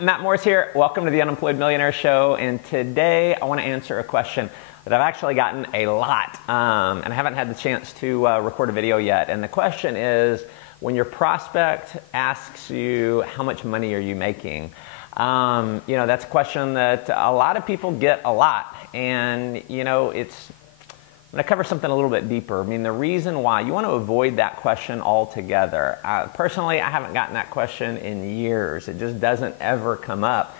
Matt Morris here. Welcome to the Unemployed Millionaire Show. And today I want to answer a question that I've actually gotten a lot, and I haven't had the chance to record a video yet. And the question is, when your prospect asks you, how much money are you making? That's a question that a lot of people get a lot. And, I'm going to cover something a little bit deeper. I mean, the reason why you want to avoid that question altogether. Personally, I haven't gotten that question in years. It just doesn't ever come up.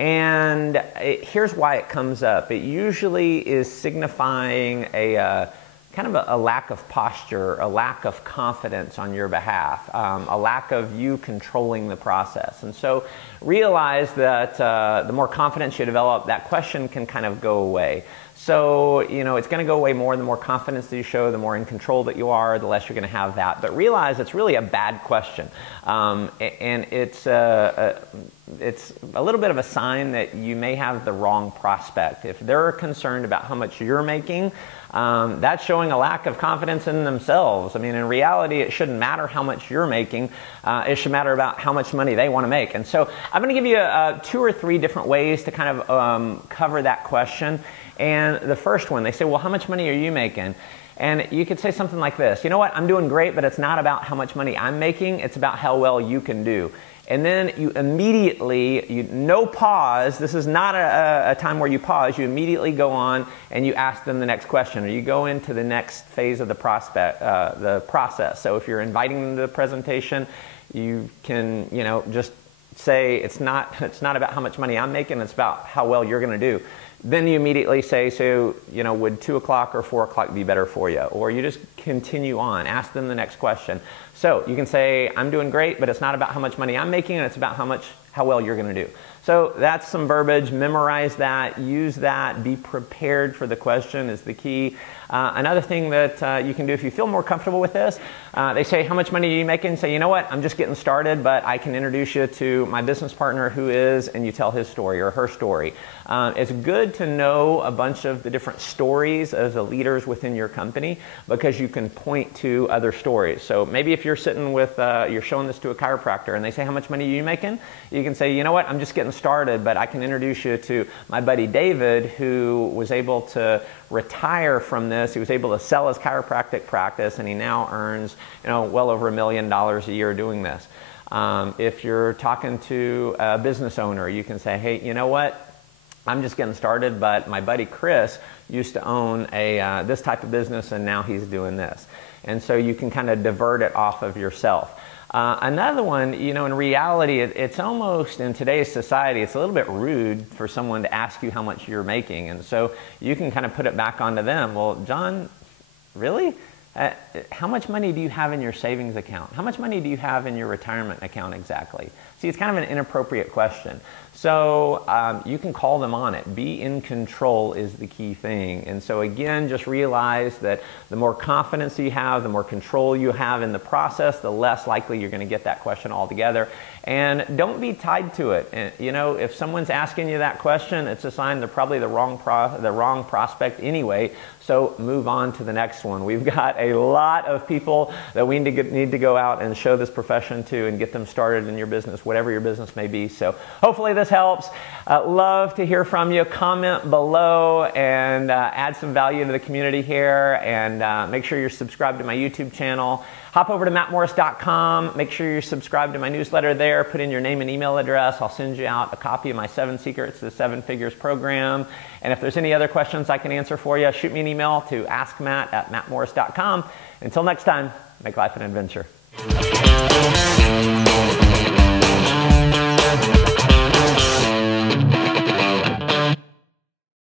And here's why it comes up. It usually is signifying a kind of a lack of posture, a lack of confidence on your behalf, a lack of you controlling the process. And so realize that the more confidence you develop, that question can kind of go away. So, it's going to go away more the more confidence that you show, the more in control that you are, the less you're going to have that. But realize it's really a bad question. And it's a little bit of a sign that you may have the wrong prospect. If they're concerned about how much you're making, that's showing a lack of confidence in themselves. I mean, in reality, it shouldn't matter how much you're making. It should matter about how much money they want to make. And so I'm going to give you 2 or 3 different ways to kind of cover that question. And the first one, they say, well, how much money are you making? And you could say something like this: you know what, I'm doing great, but it's not about how much money I'm making, it's about how well you can do. And then you immediately, no pause, this is not a time where you pause, you immediately go on and you ask them the next question, or you go into the next phase of the process. So if you're inviting them to the presentation, you can, just say, it's not about how much money I'm making, it's about how well you're going to do. Then you immediately say, so, would 2 o'clock or 4 o'clock be better for you? Or you just continue on, ask them the next question. So you can say, I'm doing great, but it's not about how much money I'm making, and it's about how well you're going to do. So that's some verbiage. Memorize that, use that, be prepared for the question is the key. Another thing that you can do if you feel more comfortable with this, they say, how much money are you making? Say, you know what, I'm just getting started, but I can introduce you to my business partner who is, and you tell his story or her story. It's good to know a bunch of the different stories of the leaders within your company, because you can point to other stories. So maybe if you're sitting with, you're showing this to a chiropractor and they say, how much money are you making? You can say, you know what, I'm just getting started, but I can introduce you to my buddy David, who was able to retire from this. He was able to sell his chiropractic practice, and he now earns, well over $1 million a year doing this. If you're talking to a business owner, you can say, hey, you know what? I'm just getting started, but my buddy Chris used to own this type of business, and now he's doing this. And so you can kind of divert it off of yourself. Another one, in reality, it's almost, in today's society, it's a little bit rude for someone to ask you how much you're making. And so you can kind of put it back onto them. Well, John, really? How much money do you have in your savings account? How much money do you have in your retirement account exactly? See, it's kind of an inappropriate question. So you can call them on it. Be in control is the key thing. And so again, just realize that the more confidence you have, the more control you have in the process, the less likely you're going to get that question altogether. And don't be tied to it. And, if someone's asking you that question, it's a sign they're probably the wrong prospect anyway. So move on to the next one. We've got a lot of people that we need to go out and show this profession to and get them started in your business, whatever your business may be. So hopefully this helps. Love to hear from you. Comment below and add some value to the community here. And make sure you're subscribed to my YouTube channel. Hop over to mattmorris.com. Make sure you're subscribed to my newsletter there. Put in your name and email address. I'll send you out a copy of my 7 Secrets to the 7 Figures program. And if there's any other questions I can answer for you, shoot me an email to askmatt@mattmorris.com. Until next time, make life an adventure.